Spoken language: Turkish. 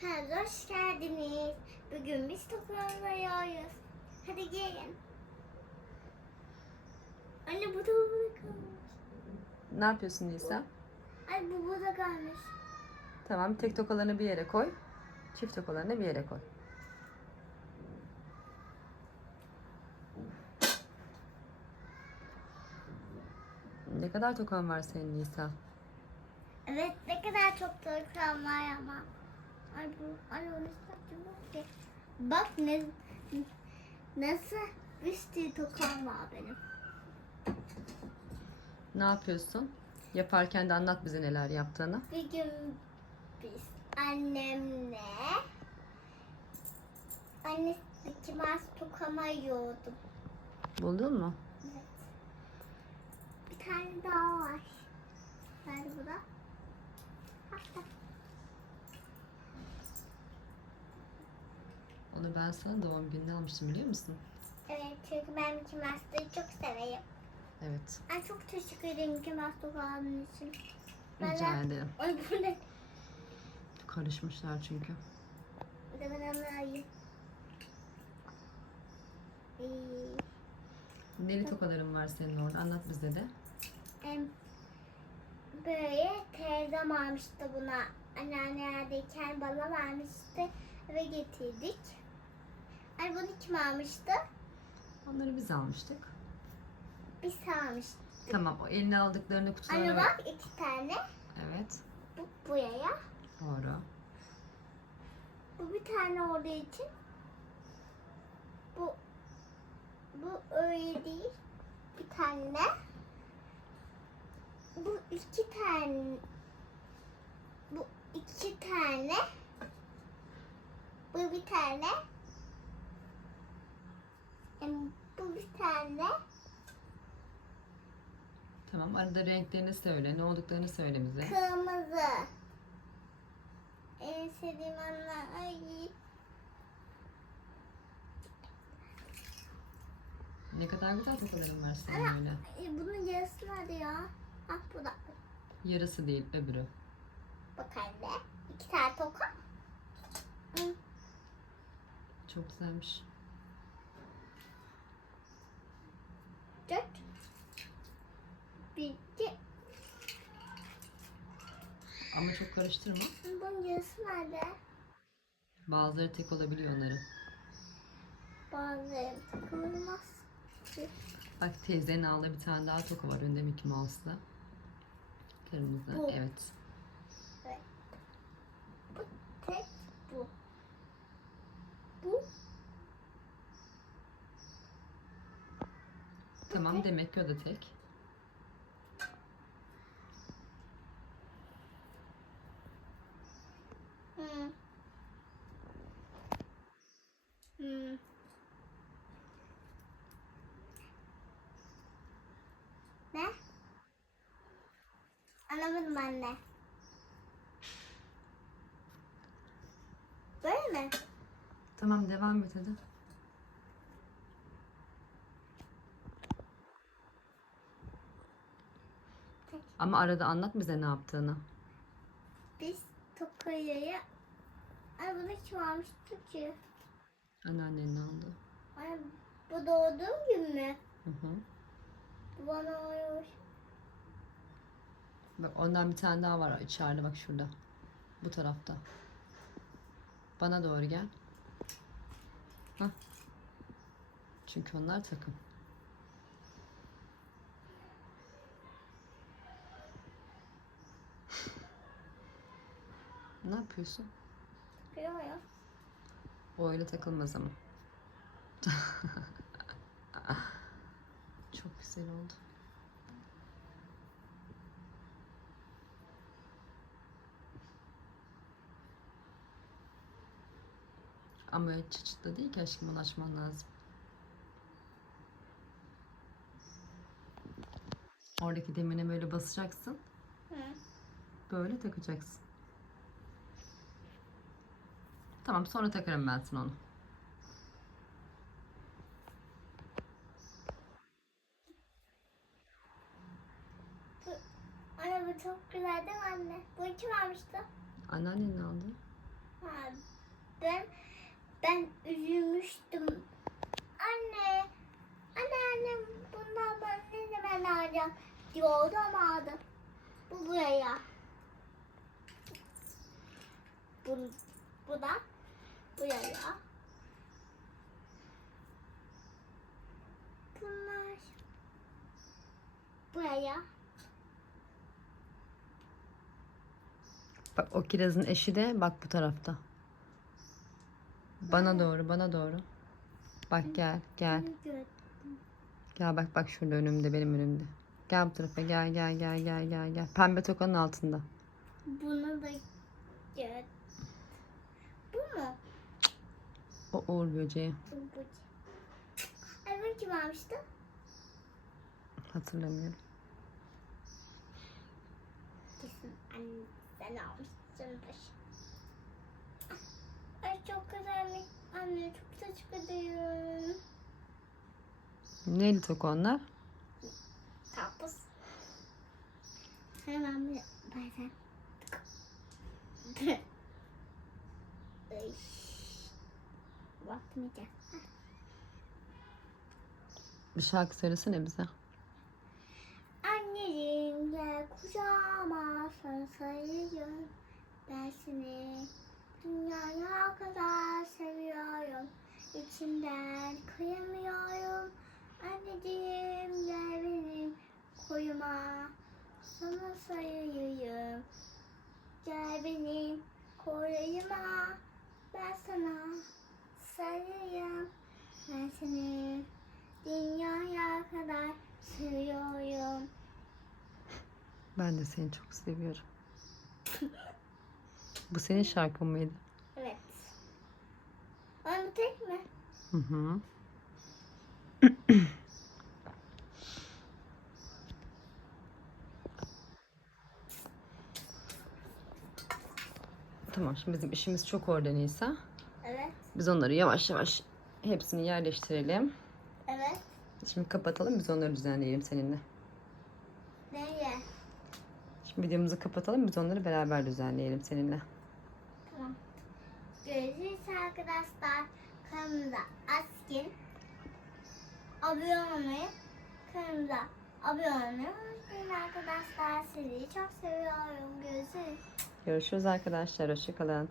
Kanalımıza hoş geldiniz. Bugün biz toplamda yağıyoruz. Hadi gelin. Anne bu da burada kalmış. Ne yapıyorsun Nisa? Ay bu burada kalmış. Tamam tek tokalarını bir yere koy. Çift tokalarını bir yere koy. Ne kadar tokan var senin Nisa? Evet ne kadar çok toplam var ama. Ay bu, ay onu ki. Bak ne, nasıl sürü tokam var benim. Ne yapıyorsun? Yaparken de anlat bize neler yaptığını. Bir gün biz annemle annesi mas tokama yiyordum. Buldun mu? Evet. Bir tane daha var. Nerede bu da? Hatta. Onu ben sana doğum gününde almıştım biliyor musun? Evet çünkü ben Mickey Mouse'ları çok severim. Evet. Ay çok teşekkür ederim Mickey Mouse tokamın için. Rica de- ederim. Ay bu ne? Karışmışlar çünkü. Bir de ben onu alayım. Ee, Neli tokaların var senin orada? Anlat bize de. böyle teyzem almıştı buna. Anneannelerdeyken bana vermişti ve getirdik. Ay bunu kim almıştı? Onları biz almıştık. Biz almıştık. Tamam o eline aldıklarını kutulara... Anne bak iki tane. Evet. Bu buraya. Doğru. Bu bir tane olduğu için. Bu bu öyle değil. Bir tane. Bu iki tane. Bu iki tane. Bu bir tane. Bu bir tane. Tamam arada renklerini söyle. Ne olduklarını söyle bize. Kırmızı. En sevdiğim anne. Ay. Ne kadar güzel tokaların var senin Ana. öyle. E, bunun yarısı nerede ya? Ah bu da. Yarısı değil öbürü. Bak anne. İki tane toka. Hı. Çok güzelmiş. Dört. Bir, iki. Ama çok karıştırma. Bunun yarısı nerede? Bazıları tek olabiliyor onların. Bazı takılmaz. Bak teyzenin aldığı bir tane daha toka var önde Mickey Mouse'la. Kırmızı. Bu. Evet. Bu tek bu. Bu Tamam demek ki o da tek. Hı. Hı. Ne? Anlamadım anne. Böyle mi? Tamam devam et hadi. Ama arada anlat bize ne yaptığını. Biz Tokyo'ya Ay bunu kim almıştı ki? Anneannenin aldı. Ay bu doğduğum gün mü? Hı hı. Bu bana oluyor. Bak ondan bir tane daha var içeride bak şurada. Bu tarafta. Bana doğru gel. Hah. Çünkü onlar takım. Ne yapıyorsun? Kıyıyor ya. O öyle takılmaz ama. Çok güzel oldu. Ama öyle çıt çıt da değil ki aşkım onu açman lazım. Oradaki demine böyle basacaksın. Hı. Böyle takacaksın. Tamam sonra takarım ben sana onu. Anne bu çok güzel değil mi anne? Bunu kim almıştı? Anneannen aldı. Ha, ben ben üzülmüştüm. Anne, anne anne bundan ben ne zaman alacağım diyordu ama aldım. Bu buraya. Bu, bu da buraya. Bunlar buraya. Bak o kirazın eşi de bak bu tarafta. Bana doğru, bana doğru. Bak gel, gel. Gel bak bak şurada önümde, benim önümde. Gel bu tarafa, gel gel gel gel gel gel. Pembe tokanın altında. Bunu da gör. Bu mu? O uğur böceği. Evet kim almıştı? Hatırlamıyorum. Kesin anne sen almışsındır. Ay çok güzelmiş. Anne çok teşekkür ederim. Neyli toka onlar? Karpuz. Hemen bir bazen. Ay. Bakmayacağım. Bir şarkı söylesene bize. Anneciğim gel kucağıma sana sarılayım. Ben seni dünyaya kadar seviyorum. İçimden kıyamıyorum. Anneciğim gel benim koyuma. Sana sarılayım. Gel benim koyuma. Ben sana sarılayım. Ben seni dünyaya kadar seviyorum. Ben de seni çok seviyorum. Bu senin şarkın mıydı? Evet. Bu tek mi? Hı hı. Tamam şimdi bizim işimiz çok orada Nisa. Biz onları yavaş yavaş hepsini yerleştirelim. Evet. Şimdi kapatalım biz onları düzenleyelim seninle. Nereye? Şimdi videomuzu kapatalım biz onları beraber düzenleyelim seninle. Tamam. Görüşürüz arkadaşlar. Kanalımıza askin. Abone olmayı. Kanalımıza abone olmayı unutmayın arkadaşlar. Sizi çok seviyorum. Görüşürüz. Görüşürüz arkadaşlar. Hoşçakalın.